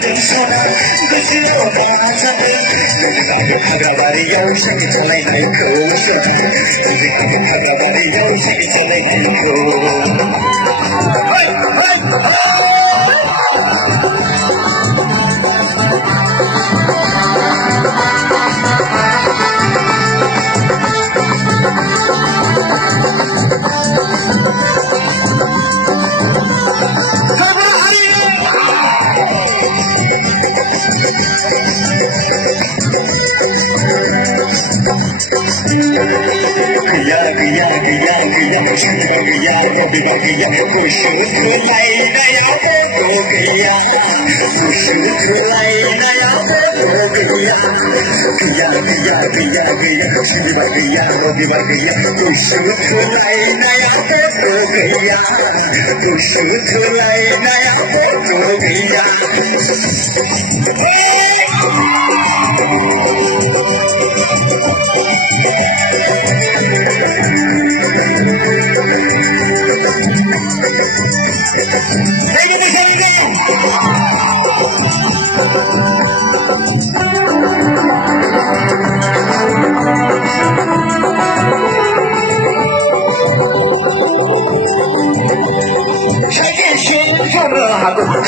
सोना गोसोआव दाजादों नोंजों आंजों हाग्राबारियाव साइकेल सालायनायखौ नोंजों आंजों हाग्राबारियाव साइकेल सालायनायखौ गैया गैया गैया गैया सोरबा गैया बबेबा गैया गोसो थोलायनायाव गैया गोसो थोलायनायाव गैया गैया गैया गैया गैया सोरबा गैया बबेबा गैया गोसो थोलायनायाव गैया गोसो थोलायनायाव गैया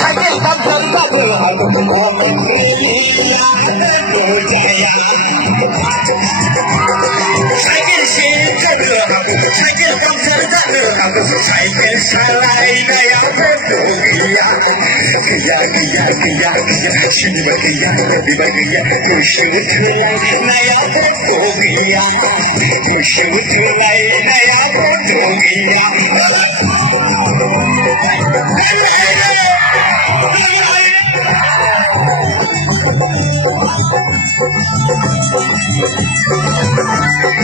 Hanya tanpa aku komen Cycle salah naya gaya gaya gaya gaya gaya sini bagaya di bagaya kusut naya gaya kusut naya gaya